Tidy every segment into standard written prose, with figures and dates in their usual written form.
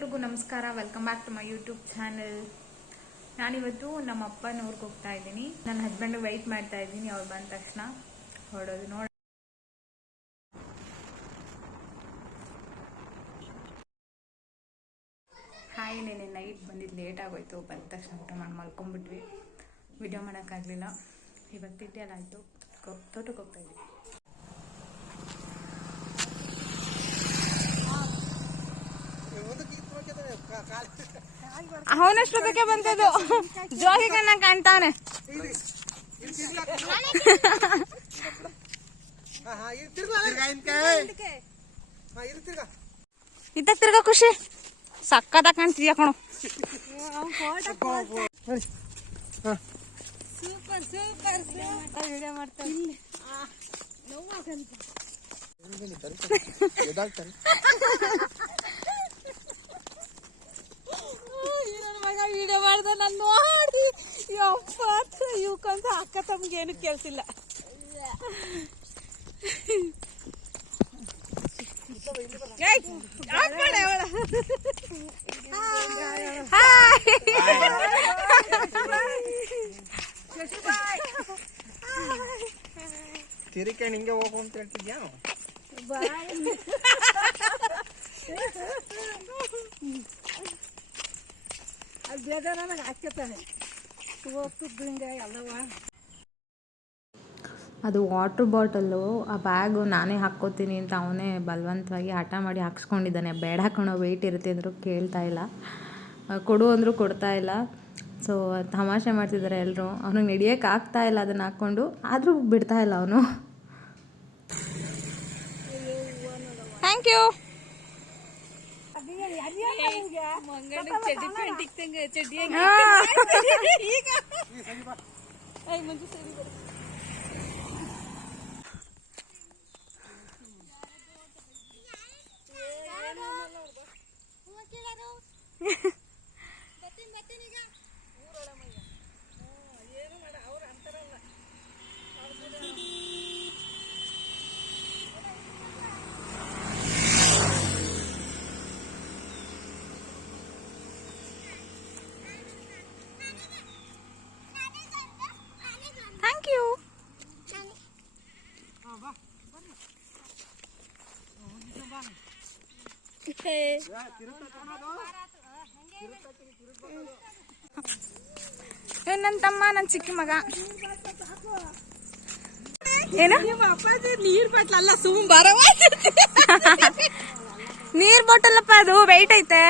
ಎಲ್ರಿಗೂ ನಮಸ್ಕಾರ. Welcome back to my YouTube channel. ನಾನಿವತ್ತು ನಮ್ಮ ಅಪ್ಪನ ಊರಿಗೆ ಹೋಗ್ತಾ ಇದ್ದೀನಿ. ನನ್ನ ಹಸ್ಬೆಂಡ್ ವೆಯ್ಟ್ ಮಾಡ್ತಾ ಇದ್ದೀನಿ. ಅವ್ರು ಬಂದ ತಕ್ಷಣ ಹೊರಡೋದು. ನೋಡಿ, ಹಾಯ್, ನೆನೆ ನೈಟ್ ಬಂದಿದ್ದು ಲೇಟ್ ಆಗೋಯ್ತು. ಬಂದ ತಕ್ಷಣ ಊಟ ಮಾಡಿ ಮಲ್ಕೊಂಡ್ಬಿಟ್ವಿ. ವಿಡಿಯೋ ಮಾಡೋಕ್ಕಾಗಲಿಲ್ಲ. ಇವಾಗ ತಿಂಡಿ ಎಲ್ಲ ಆಯಿತು. ತೋಟಕ್ಕೆ ಹೋಗ್ತಾ ಇದ್ದೀವಿ. ಅವನಷ್ಟೊತ್ತಕ್ಕೆ ಬಂತದ್ದು. ಜೋಗಿ ಕಣ್ಣ ಕಾಣ್ತಾವನೆ. ಇದ್ದ ತಿರ್ಗ ಖುಷಿ ಸಕ್ಕತ್ತ ಕಾಣ್ತಿದ್ಯಾ ಕಣೋ. ಸೂಪರ್ ಸೂಪರ್ ವಿಡಿಯೋ ಮಾಡ್ತಾರೆ. ವಿಡಿಯೋ ಮಾಡ್ದ ನಾನು ನೋಡಿ ಇವಕ್ಕಂತ ಅಕ್ಕ ತಮ್ಗೆ ಏನು ಕೇಳ್ಸಿಲ್ಲ. ತಿರಿಕಂಡ್ ಹಿಂಗೆ ಹೋಗು ಅಂತ ಹೇಳ್ತಿದ್ಯಾ? ಅದು ಬೇಜಾರ ನನಗೆ ಹಾಕ್ತಾನೆ ಹೋಗ್ತಿದ್ದು ಹಿಂಗೆ ಎಲ್ಲವ. ಅದು ವಾಟ್ರ್ ಬಾಟಲು, ಆ ಬ್ಯಾಗು ನಾನೇ ಹಾಕ್ಕೋತೀನಿ ಅಂತ ಅವನೇ ಬಲವಂತವಾಗಿ ಹಠ ಮಾಡಿ ಹಾಕ್ಸ್ಕೊಂಡಿದ್ದಾನೆ. ಬೇಡ ಕಣೋ, ವೆಯ್ಟ್ ಇರುತ್ತೆ ಅಂದರೂ ಕೇಳ್ತಾ ಇಲ್ಲ. ಕೊಡು ಅಂದರೂ ಕೊಡ್ತಾ ಇಲ್ಲ. ಸೊ ತಮಾಷೆ ಮಾಡ್ತಿದ್ದಾರೆ ಎಲ್ಲರೂ. ಅವನಿಗೆ ನಡೆಯೋಕೆ ಆಗ್ತಾ ಇಲ್ಲ ಅದನ್ನು ಹಾಕ್ಕೊಂಡು, ಆದರೂ ಬಿಡ್ತಾ ಇಲ್ಲ ಅವನು. Thank you. ನನ್ನ ತಮ್ಮ, ನನ್ನ ಚಿಕ್ಕ ಮಗ. ಏನು ನೀರ್ ಬಾಟ್ಲ್ ಅಲ್ಲ, ಸುಮ್ ಬರವ ನೀರ್ ಬಾಟಲಪ್ಪ, ಅದು ವೆಯ್ಟ್ ಐತೆ.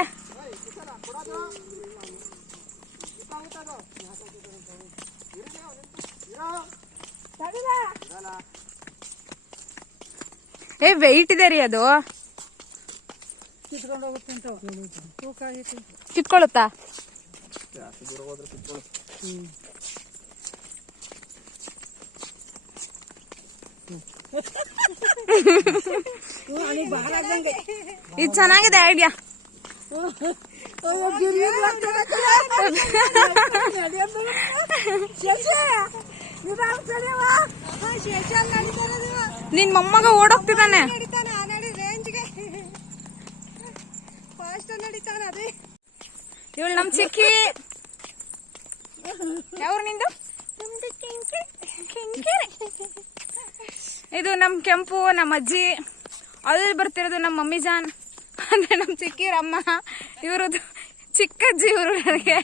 ವೆಯ್ಟ್ ಇದೆ ರೀ ಅದು. ಕಿತ್ಕೊಳ್ಳುತ್ತಾ? ಇದು ಚೆನ್ನಾಗಿದೆ ಐಡಿಯಾ. ನಿನ್ ಮೊಮ್ಮಗ ಓಡೋಗ್ತಿದ್ದಾನೆ. ಇವಳು ನಮ್ ಚಿಕ್ಕಿ. ಯಾವ್ರು ನಿಂದು? ಇದು ನಮ್ ಕೆಂಪು, ನಮ್ಮ ಅಜ್ಜಿ. ಅಲ್ಲಿ ಬರ್ತಿರೋದು ನಮ್ಮ ಮಮ್ಮಿ ಜಾನ್ ಅಂದ್ರೆ ನಮ್ ಚಿಕ್ಕಿರಮ್ಮ. ಇವ್ರದ್ದು ಚಿಕ್ಕಜ್ಜಿ ಇವರು. ನನಗೆ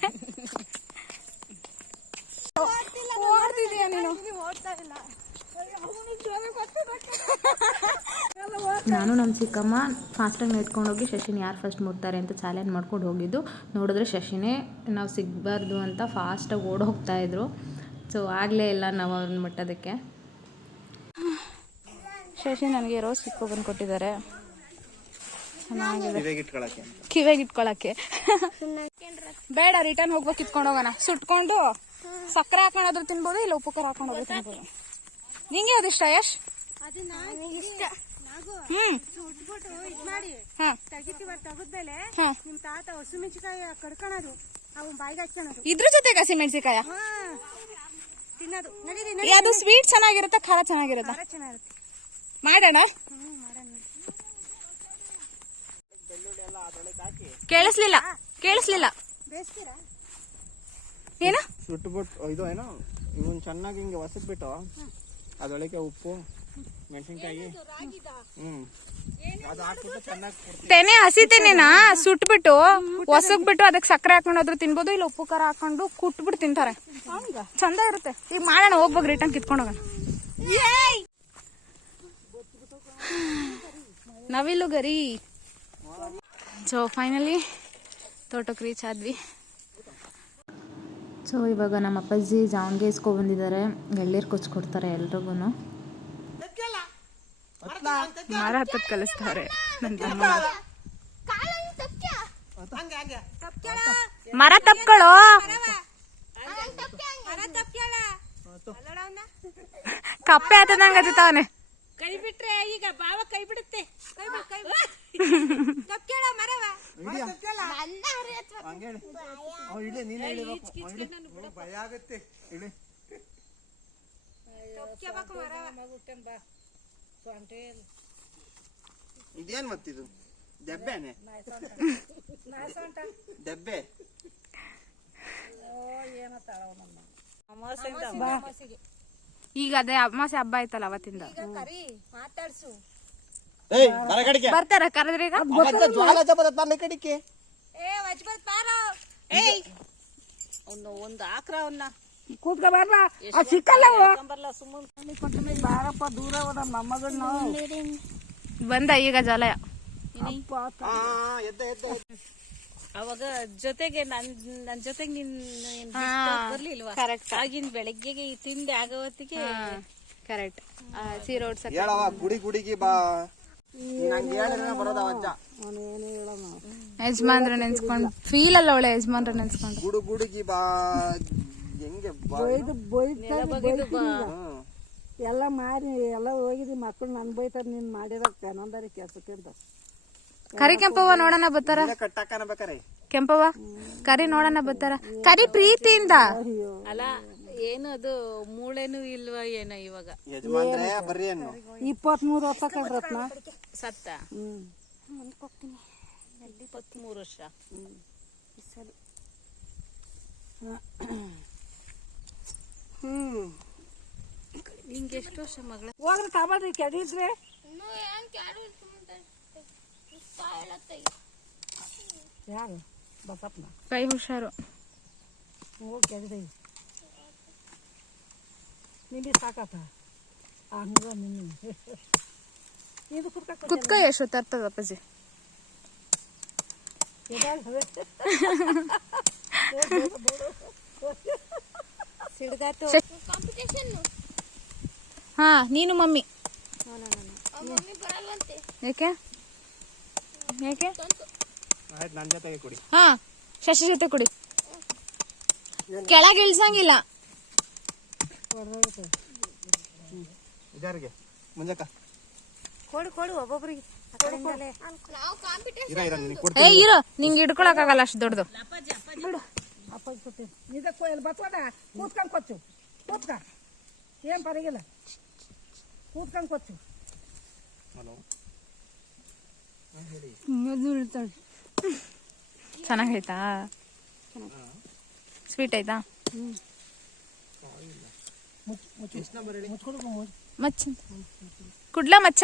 ನಾನು ನಮ್ಮ ಚಿಕ್ಕಮ್ಮ ಫಾಸ್ಟಾಗಿ ನೆತ್ಕೊಂಡೋಗಿ ಶಶಿನ ಯಾರು ಫಸ್ಟ್ ಮುಟ್ತಾರೆ ಅಂತ ಚಾಲೆಂಜ್ ಮಾಡ್ಕೊಂಡು ಹೋಗಿದ್ದು. ನೋಡಿದ್ರೆ ಶಶಿನೇ ನಾವು ಸಿಗಬಾರ್ದು ಅಂತ ಫಾಸ್ಟಾಗಿ ಓಡೋಗ್ತಾ ಇದ್ರು. ಸೊ ಆಗಲೇ ಇಲ್ಲ ನಾವು ಅವ್ರನ್ನ ಮುಟ್ಟೋದಕ್ಕೆ. ಶಶಿ ನನಗೆ ರೋಸ್ ಸಿಕ್ಕು ಬಂದು ಕೊಟ್ಟಿದ್ದಾರೆ. ಚೆನ್ನಾಗಿದೆ, ಕಿವಿಗೆ ಇಟ್ಕೊಳಕ್ಕೆ. ಬೇಡ, ರಿಟರ್ನ್ ಹೋಗ್ಬೇಕು, ಕಿತ್ಕೊಂಡು ಹೋಗೋಣ. ಸುಟ್ಕೊಂಡು ಸಕ್ಕರೆ ಹಾಕೊಂಡಾದ್ರೂ ತಿನ್ಬೋದು, ಇಲ್ಲ ಉಪ್ಪು ಖಾರ ಹಾಕೊಂಡೋದ್ರು ತಿನ್ಬೋದು. ನಿಂಗೆ ಯಾವ್ದು ಇಷ್ಟ ಯಶ್? ಇದ್ರ ಜೊತೆಗೆ ಹಸಿಮೆಣಸಿಕಾಯ ಅದು ಸ್ವೀಟ್ ಚೆನ್ನಾಗಿರುತ್ತೆ, ಖಾರ ಚೆನ್ನಾಗಿರುತ್ತೆ. ಮಾಡೋಣ. ಕೇಳಿಸ್ಲಿಲ್ಲ ಕೇಳಿಸ್ಲಿಲ್ಲ ಬೇಯಿಸ್ತೀರಾ? ಏನು ಸುಟ್ಬಿಟ್ಟು ಇದು ಏನೋ ಇವನ್ ಚೆನ್ನಾಗಿ ಹಿಂಗೆ ಒಸಕ್ಬಿಟ್ಟು ಅದೊಳಗೆ ಉಪ್ಪು ಮೆಣಸಿನ್ಕಾಯಿ ಅದು ಹಾಕ್ಬಿಟ್ಟು ಚೆನ್ನಾಗಿ ತೆನೆ ಹಸಿ ತೆನೆನಾ ಸುಟ್ಬಿಟ್ಟು ಒಸಗ್ಬಿಟ್ಟು ಅದಕ್ಕೆ ಸಕ್ಕರೆ ಹಾಕೊಂಡು ಅದ್ರ ತಿನ್ಬೋದು, ಇಲ್ಲ ಉಪ್ಪು ಖಾರ ಹಾಕೊಂಡು ಕುಟ್ಬಿಟ್ಟು ತಿಂತಾರೆ. ಚಂದ ಇರುತ್ತೆ. ಈಗ ಮಾಡೋಣ, ಹೋಗ್ಬೇಕು ರಿಟರ್ನ್ ಕಿತ್ಕೊಂಡು ಹೋಗೋಣ. ನವಿಲು ಗರಿ. ಸೊ ಫೈನಲಿ ತೋಟಕ್ಕೆ ರೀಚ್ ಆದ್ವಿ. ಸೊ ಇವಾಗ ನಮ್ಮ ಅಪ್ಪಾಜಿ ಜಾವನ್ಗೆ ಇಸ್ಕೊಬಂದಿದ್ದಾರೆ, ಎಳ್ಳೀರು ಕೊಚ್ಕೊಡ್ತಾರೆ ಎಲ್ರಿಗೂ. ಮರ ಹತ್ತದ್ ಕಲಿಸ್ತಾರೆ ನನ್ನ ತಮ್ಮ. ಮರ ತಪ್ಕೊಳ್ಳೋ, ಕಪ್ಪೆ ಆತದಂಗ ಅವನೇ. ಕೈ ಬಿಟ್ರೆ ಈಗ ಬಾವ ಕೈ ಬಿಡುತ್ತೆ. ಭಯ ಆಗುತ್ತೆ. ಇದೇನ್ ಮತ್ತಿದು ದೆಬ್ಬೆನೆ ದೆಬ್ಬೆ. ಈಗ ಅದೇ ಅಮಾಸೆ ಹಬ್ಬ ಆಯ್ತಲ್ಲ ಅವತ್ತಿಂದ ಬರ್ತಾರ ಕರೆದ್ರೆ ಒಂದು ಆಕ್ರ ಅವನ್ನ ಕೂತ್ಕ ಬಾರ್ಬಾ ಸಿಕ್ಕಲ್ಲ ಬಾರಪ್ಪ ದೂರ ಹೋದ ಮೊಮ್ಮಗನ್ನ ಬಂದ ಈಗ ಜಲಯ. ಅವಾಗ ಜೊತೆಗೆ ನನ್ ಜೊತೆಗೆ ನೀನ್ ಬರ್ಲಿಲ್ವಾ? ಕರೆಕ್ಟ್. ಆಗಿನ ಬೆಳಗ್ಗೆಗೆ ಈ ತಿಂಡಿ ಆಗೋ ಹೊತ್ತಿಗೆ ಕರೆಕ್ಟ್. ಸೀರೆ ಓಡ್ಸಕ್ ಹೇಳವ ಗುಡಿ ಗುಡಿಗೆ ಬಾ ಬರೋದ ಅಜ್ಜ. ಯಜಮಾನ್ರ ನೆನ್ಸ್ಕೊಂಡ್ ಫೀಲ್ ಅಲ್ಲ ಒಳ್ಳೆ ಯಜಮಾನ್ರ ನೆನ್ಸ್ಕೊಂಡು ಗುಡು ಗುಡಿಗೆ ಬಾ ಹೆಂಗೆ ಎಲ್ಲ ಮಾರಿ ಎಲ್ಲ ಹೋಗಿದ್ವಿ. ಮಕ್ಕಳು ನನ್ ಬೈತಾರ ನೀನ್ ಮಾಡಿರೋ ಕನಂದರಿ ಕೆಲ್ಸಕ್ಕೆ ಅಂತ. ಕರಿ ಕೆಂಪವ್ವ ನೋಡೋಣ ಬತ್ತಾರ. ಕಟ್ಟಾಕನ ಬೇಕಾರೆ ಕೆಂಪವ್ವ ಕರಿ ನೋಡೋಣ ಬತ್ತಾರ. ಕರಿ ಪ್ರೀತಿಯಿಂದ ಅಲ್ಲ ಏನು ಅದು ಮೂಳೆನೂ ಇಲ್ವಾ ಏನೋ ಇವಾಗ. ಯಜಮಾನ್ರೆ ಬರ್ರಿ ಅನ್ನು 23 ವರ್ಷ ಕಳ್ರತ್ನ ಸತ್ತ. 23 ವರ್ಷ. ನಿಂಗೆ ಎಷ್ಟು ವರ್ಷ ಮಗಳ? ಹೋಗ್ರಿ ತಗೊಳ್ರಿ ಕೆಡಿದ್ರೆ ಯಾರು ಬಸಪ್ಪನ ಕೈ ಹುಷಾರು. ಹೋಗಿ ಕೆಡಿದೆ ನಿಂಗೆ ಸಾಕಾತ ಹಂಗ ನಿನ್ನ ಇದು ಕುತ್ಕ ಎಷ್ಟು ತರ್ತದ ಅಪ್ಪಾಜಿ. ಹಾ ನೀನು ಮಮ್ಮಿ ಯಾಕೆ ಯಾಕೆ ನನ್ನ ಜೊತೆಗೆ ಕೊಡಿ. ಹಾ ಶಶಿ ಜೊತೆ ಕುಡಿ. ಕೆಳಗೆ ಇಳ್ಸಂಗಿಲ್ಲ. ಇದಾರಿಗೆ ಮುಂಜಾಕ ಕೊಡು ಕೊಡು ಒಬ್ಬೊಬ್ರಿಗೆ. ಏ ಇರೋ ನಿಂಗೆ ಹಿಡ್ಕೊಳಕ್ ಆಗಲ್ಲ ಅಷ್ಟು ದೊಡ್ಡದು. ಬಸವಣ್ಣ ಕೂತ್ಕೊಂಡ್ ಕೊಚ್ಚು ಕೂತ್ಕ ಏನ್ ಪರಗಿಲ್ಲ ಕೂತ್ಕೊಂಡ್ ಕೊಚ್ಚು. ಚೆನ್ನಾಗೈತಾ? ಸ್ವೀಟ್ ಆಯ್ತಾ? ಮಚ್ಚ ಕುಡ್ಲ ಮಚ್ಚ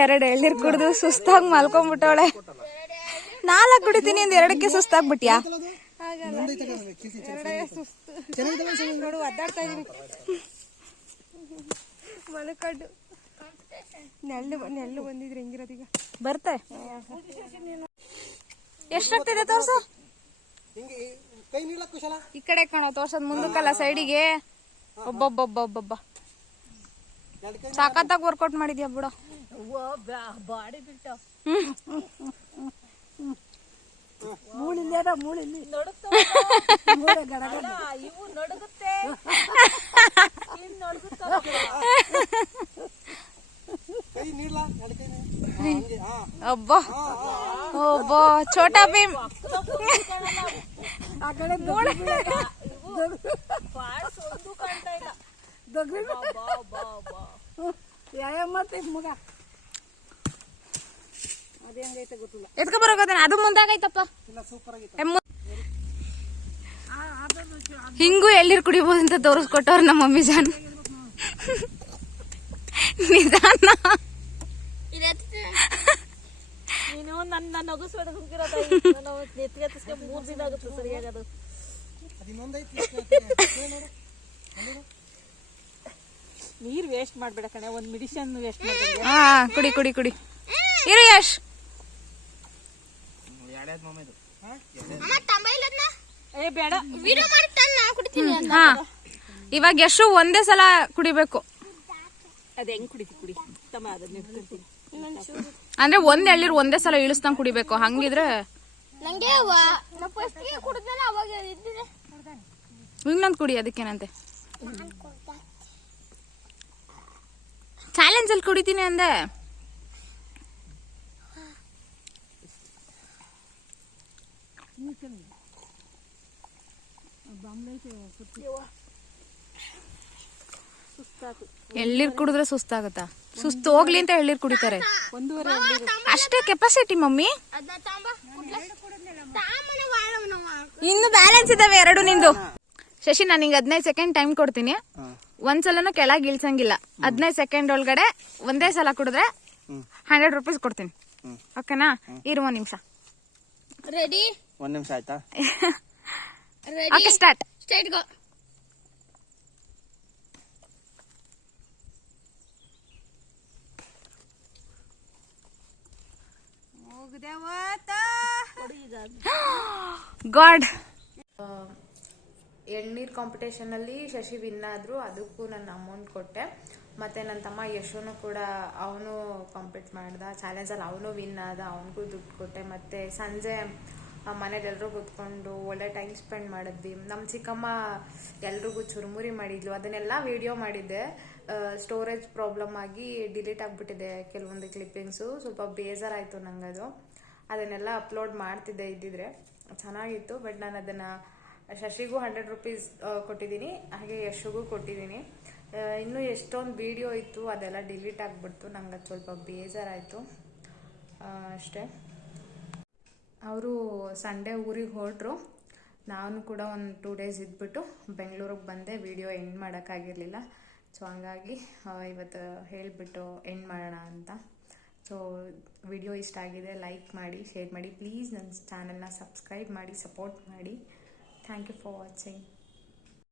ಎರಡು ಎಳ್ನೀರ್ ಕುಡ್ದು ಸುಸ್ತಾಗಿ ಮಲ್ಕೊಂಡ್ಬಿಟ್ಟವಳೆ. 4 ಕುಡಿತೀನಿ ಅಂದ್ 2ಕ್ಕೆ ಸುಸ್ತಾಗ್ಬಿಟ್ಯಾ? ನೋಡು ಒದ್ದಾಡ್ತಾ ಇದೀನಿ ಮಲ್ಕೊಂಡು ನೆಲ್ಲು ಬಂದಿದ್ರೆ ಹೆಂಗಿರೋದೀಗ ಬರ್ತೆ. ಎಷ್ಟಾಗ್ತಿದೆ ತೋರ್ಸು. ಈ ಕಡೆ ಕಣ ತೋರ್ಸೋದ್ ಮುಂದಕ್ಕಲ್ಲ ಸೈಡಿಗೆ. ಒಬ್ಬೊಬ್ಬೊಬ್ಬೊಬ್ಬೊಬ್ಬ ಸಾಕತ್ತಾಗ ವರ್ಕೌಟ್ ಮಾಡಿದ್ಯಾ ಬಿಡ. ಬಾಡಿ ಬಿಟ್ಟ ಮೂಳಿಲ್ಲ ಮೂಳಿಲ್ಲಿ ಇವು ನಡುಗುತ್ತೆ ಅಬ್ಬಾ ಓಬೋ ಛೋಟಾ ಭೀಮ್ ಆ ಕಡೆ ಯಾವ ಮಾಡ್ತೈತಿ ಮಗ ಅದೇ ಹೆಂಗೈತೆ ಗೊತ್ತಿಲ್ಲ. ಎತ್ಕೊ ಬರೋಕೋದೇನ ಅದು ಮುಂದಾಗೈತಪ್ಪ. ಹಿಂಗೂ ಎಳ್ನೀರು ಕುಡಿಬೋದು ಅಂತ ತೋರಿಸ್ಕೊಟ್ಟವ್ರು ನಮ್ಮ ಮಮ್ಮಿ ಜಾನ್. ನಿಧಾನ ನೀನು ನನ್ನ ನಗಸ್ಬೇಡ ಸುಮ್ಕಿರೋದ. ಎತ್ಗೆತ್ತಿಸ್ಕೊಂಡು 3 ದಿನ ಆಗುತ್ತೆ ಸರಿಯಾಗದು. ನೀರು ವೇಸ್ಟ್ ಮಾಡ್ಬೇಡ ಕಣೆ, ಒಂದು ಮೆಡಿಸಿನ್ ವೇಸ್ಟ್ ಮಾಡ್ಬೇಡ. ಹಾ ಕುಡಿ ಕುಡಿ ಕುಡಿ ಇರು ಯಶ್. ಏ ಬೇಡ, ಹಾ ಇವಾಗ ಯಶು ಒಂದೇ ಸಲ ಕುಡಿಬೇಕು. ಅದ್ ಹೆಂಗ್ ಕುಡಿ ತಮ್ಮ, ಅದನ್ನ ಇಟ್ಕೊಳ್ತೀನಿ. ಅಂದ್ರೆ ಒಂದ್ ಎಳ್ನೀರು ಒಂದೇ ಸಲ ಇಳಿಸ್ದಂಗ್ ಕುಡಿಬೇಕು. ಹಂಗಿದ್ರೆ ಇನ್ನೊಂದ್ ಕುಡಿ, ಅದಕ್ಕೇನಂತೆ. ಚಾಲೆಂಜ್ ಅಲ್ಲಿ ಕುಡಿತೀನಿ ಅಂದೆ. ಎಳ್ನೀರ್ ಕುಡಿದ್ರೆ ಸುಸ್ತಾಗತ್ತಾ? ಸುಸ್ತು ಹೋಗ್ಲಿ ಅಂತ ಎಳ್ನೀರ್ ಕುಡಿತಾರೆ. ಅಷ್ಟೇ ಕೆಪಾಸಿಟಿ ಮಮ್ಮಿ. ಇನ್ನು ಬ್ಯಾಲೆನ್ಸ್ ಇದಾವೆ 2 ನಿಂದು. ಶಶಿ ನಾನು ನಿಂಗೆ 15 ಸೆಕೆಂಡ್ ಟೈಮ್ ಕೊಡ್ತೀನಿ. ಒಂದ್ಸಲನು ಕೆಳಗೆ ಇಳ್ಸಂಗಿಲ್ಲ. 15 ಸೆಕೆಂಡ್ ಒಳಗಡೆ ಒಂದೇ ಸಲ ಕುಡಿದ್ರೆ 100 ರೂಪೀಸ್ ಕೊಡ್ತೀನಿ. ಓಕೆನಾ? ಇರು 1 ನಿಮಿಷ. ರೆಡಿ? 1 ನಿಮಿಷ ಆಯ್ತಾ? Okay start. ಸ್ಟ್ರೈಟ್ ಗೋ. ಗಾಡ್. ಎಳ್ನೀರ್ ಕಾಂಪಿಟೇಷನ್ ಅಲ್ಲಿ ಶಶಿ ವಿನ್ ಆದ್ರು. ಅದಕ್ಕೂ ನಾನು ಅಮೌಂಟ್ ಕೊಟ್ಟೆ. ಮತ್ತೆ ನನ್ನ ತಮ್ಮ ಯಶೋನು ಕೂಡ ಅವನು ಕಾಂಪೀಟ್ ಮಾಡ್ದ ಚಾಲೆಂಜಲ್ಲಿ. ಅವನು ವಿನ್ ಆದ, ಅವನಿಗೂ ದುಡ್ಡು ಕೊಟ್ಟೆ. ಮತ್ತೆ ಸಂಜೆ ಮನೇಲಿ ಎಲ್ಲರೂ ಕೂತ್ಕೊಂಡು ಒಳ್ಳೆ ಟೈಮ್ ಸ್ಪೆಂಡ್ ಮಾಡಿದ್ವಿ. ನಮ್ಮ ಚಿಕ್ಕಮ್ಮ ಎಲ್ರಿಗೂ ಚುರುಮುರಿ ಮಾಡಿದ್ಲು. ಅದನ್ನೆಲ್ಲ ವಿಡಿಯೋ ಮಾಡಿದ್ದೆ. ಸ್ಟೋರೇಜ್ ಪ್ರಾಬ್ಲಮ್ ಆಗಿ ಡಿಲೀಟ್ ಆಗಿಬಿಟ್ಟಿದೆ ಕೆಲವೊಂದು ಕ್ಲಿಪ್ಪಿಂಗ್ಸು. ಸ್ವಲ್ಪ ಬೇಜಾರಾಯಿತು ನಂಗೆ ಅದು. ಅದನ್ನೆಲ್ಲ ಅಪ್ಲೋಡ್ ಮಾಡ್ತಿದ್ದೆ ಇದ್ದಿದ್ರೆ ಚೆನ್ನಾಗಿತ್ತು. ಬಟ್ ನಾನು ಅದನ್ನು ಶಶಿಗೂ 100 ರೂಪೀಸ್ ಕೊಟ್ಟಿದ್ದೀನಿ, ಹಾಗೆ ಯಶಿಗೂ ಕೊಟ್ಟಿದ್ದೀನಿ. ಇನ್ನೂ ಎಷ್ಟೊಂದು ವಿಡಿಯೋ ಇತ್ತು, ಅದೆಲ್ಲ ಡಿಲೀಟ್ ಆಗಿಬಿಡ್ತು. ನಂಗೆ ಅದು ಸ್ವಲ್ಪ ಬೇಜಾರಾಯಿತು ಅಷ್ಟೇ. ಅವರು ಸಂಡೇ ಊರಿಗೆ ಹೊರಟ್ರು. ನಾನು ಕೂಡ ಒಂದು 2 ಡೇಸ್ ಇದ್ಬಿಟ್ಟು ಬೆಂಗಳೂರಿಗೆ ಬಂದೆ. Video end ಮಾಡೋಕ್ಕಾಗಿರಲಿಲ್ಲ. ಸೊ ಹಂಗಾಗಿ ಇವತ್ತು ಹೇಳಿಬಿಟ್ಟು ಎಂಡ್ ಮಾಡೋಣ ಅಂತ. ಸೊ ವಿಡಿಯೋ ಇಷ್ಟ ಆಗಿದೆ, ಲೈಕ್ ಮಾಡಿ, ಶೇರ್ ಮಾಡಿ. ಪ್ಲೀಸ್ ನನ್ನ ಚಾನಲ್ನ ಸಬ್ಸ್ಕ್ರೈಬ್ ಮಾಡಿ, ಸಪೋರ್ಟ್ ಮಾಡಿ. Thank you for watching.